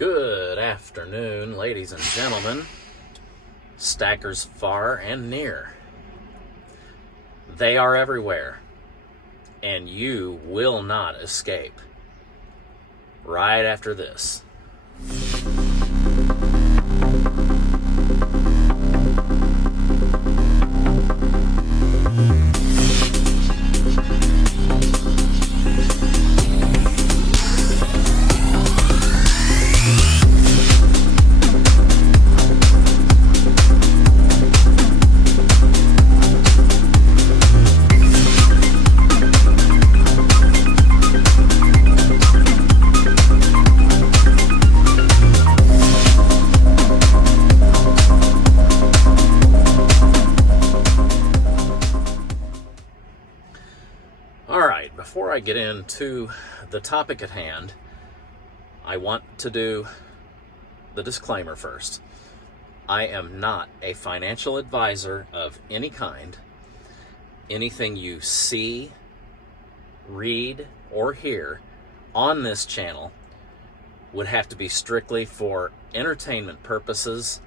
Good afternoon, ladies and gentlemen, stackers far and near. They are everywhere, and you will not escape. Right after this. Before I get into the topic at hand, I want to do the disclaimer first. I am not a financial advisor of any kind. Anything you see, read, or hear on this channel would have to be strictly for entertainment purposes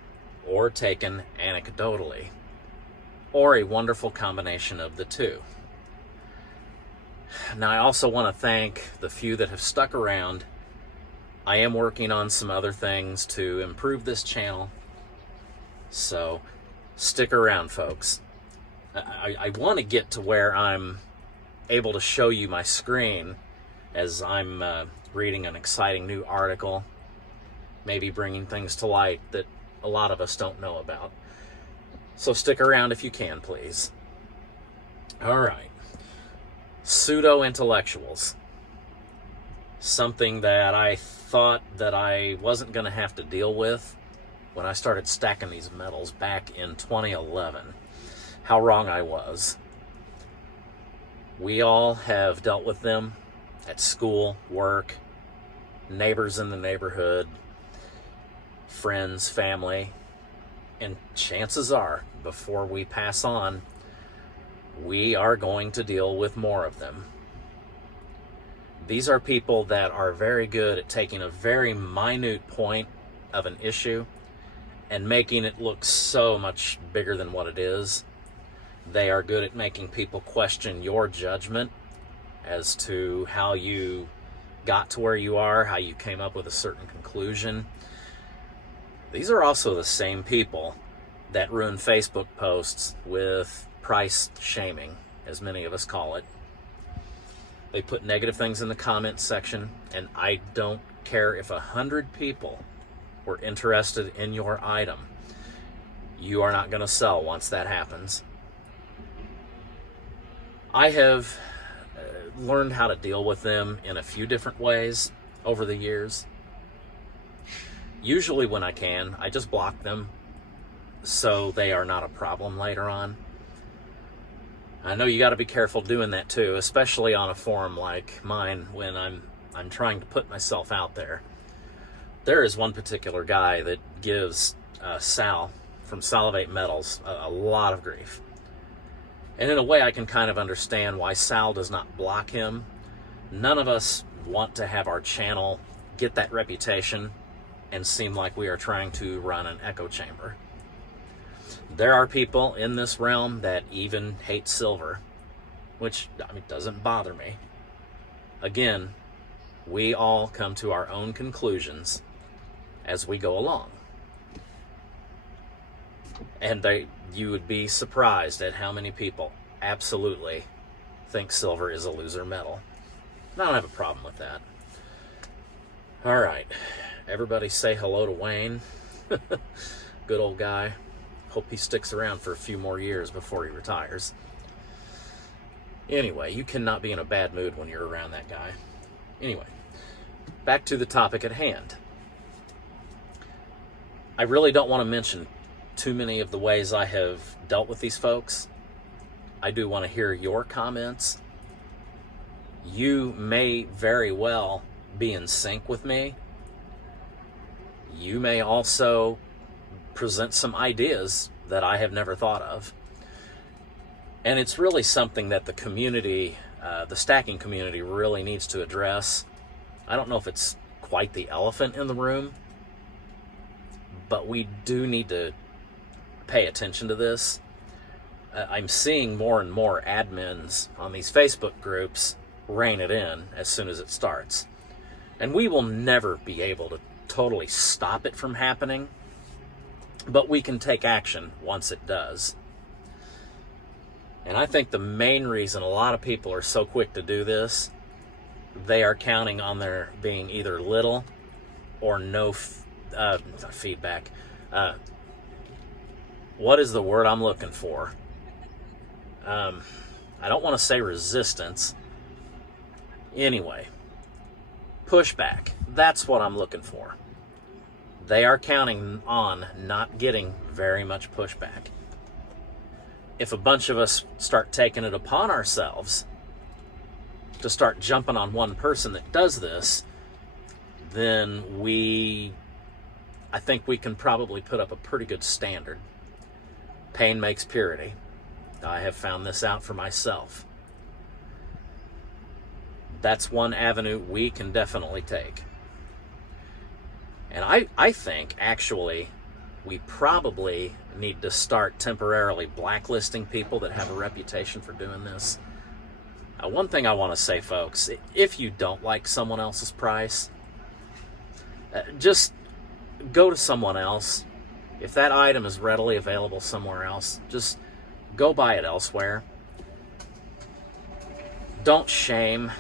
or taken anecdotally, or a wonderful combination of the two. Now, I also want to thank the few that have stuck around. I am working on some other things to improve this channel, so stick around, folks. I want to get to where I'm able to show you my screen as I'm reading an exciting new article, maybe bringing things to light that a lot of us don't know about. So stick around if you can, please. All right. Pseudo-intellectuals. Something that I thought that I wasn't going to have to deal with when I started stacking these metals back in 2011. How wrong I was. We all have dealt with them at school, work, neighbors in the neighborhood, friends, family, and chances are, before we pass on, we are going to deal with more of them. These are people that are very good at taking a very minute point of an issue and making it look so much bigger than what it is. They are good at making people question your judgment as to how you got to where you are, how you came up with a certain conclusion. These are also the same people that ruin Facebook posts with price shaming, as many of us call it. They put negative things in the comments section, and I don't care if 100 people were interested in your item. You are not going to sell once that happens. I have learned how to deal with them in a few different ways over the years. Usually when I can, I just block them so they are not a problem later on. I know you got to be careful doing that too, especially on a forum like mine when I'm trying to put myself out there. There is one particular guy that gives Sal from Salivate Metals a lot of grief. And in a way I can kind of understand why Sal does not block him. None of us want to have our channel get that reputation and seem like we are trying to run an echo chamber. There are people in this realm that even hate silver, which, doesn't bother me. Again, we all come to our own conclusions as we go along. And you would be surprised at how many people absolutely think silver is a loser metal. And I don't have a problem with that. All right, everybody say hello to Wayne. Good old guy. Hope he sticks around for a few more years before he retires. Anyway, you cannot be in a bad mood when you're around that guy. Anyway, back to the topic at hand. I really don't want to mention too many of the ways I have dealt with these folks. I do want to hear your comments. You may very well be in sync with me. You may also present some ideas that I have never thought of. And it's really something that the community, the stacking community, really needs to address. I don't know if it's quite the elephant in the room, but we do need to pay attention to this. I'm seeing more and more admins on these Facebook groups rein it in as soon as it starts. And we will never be able to totally stop it from happening, but we can take action once it does. And I think the main reason a lot of people are so quick to do this, they are counting on there being either little or no feedback. What is the word I'm looking for? I don't want to say resistance. Anyway, pushback. That's what I'm looking for. They are counting on not getting very much pushback. If a bunch of us start taking it upon ourselves to start jumping on one person that does this, then I think we can probably put up a pretty good standard. Pain makes purity. I have found this out for myself. That's one avenue we can definitely take. And I think, actually, we probably need to start temporarily blacklisting people that have a reputation for doing this. One thing I want to say, folks, if you don't like someone else's price, just go to someone else. If that item is readily available somewhere else, just go buy it elsewhere. Don't shame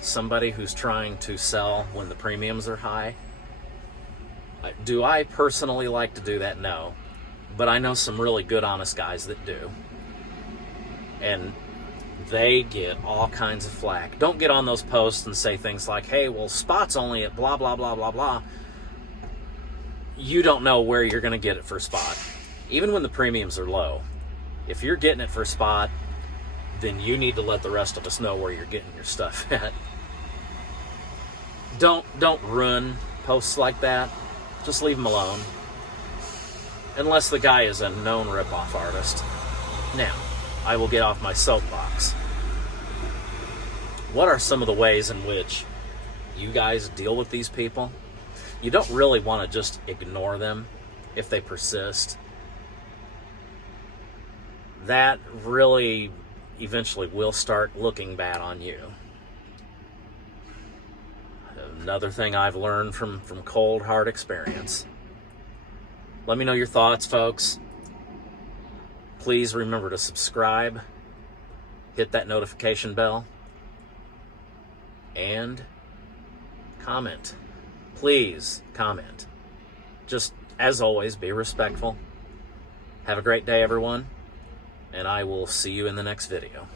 somebody who's trying to sell when the premiums are high. Do I personally like to do that? No. But I know some really good, honest guys that do. And they get all kinds of flack. Don't get on those posts and say things like, hey, well, spot's only at blah, blah, blah, blah, blah. You don't know where you're going to get it for spot. Even when the premiums are low, if you're getting it for spot, then you need to let the rest of us know where you're getting your stuff at. Don't ruin posts like that. Just leave them alone. Unless the guy is a known rip-off artist. Now, I will get off my soapbox. What are some of the ways in which you guys deal with these people? You don't really want to just ignore them if they persist. That really eventually will start looking bad on you. Another thing I've learned from cold, hard experience. Let me know your thoughts, folks. Please remember to subscribe, hit that notification bell, and comment. Please comment. Just, as always, be respectful. Have a great day, everyone, and I will see you in the next video.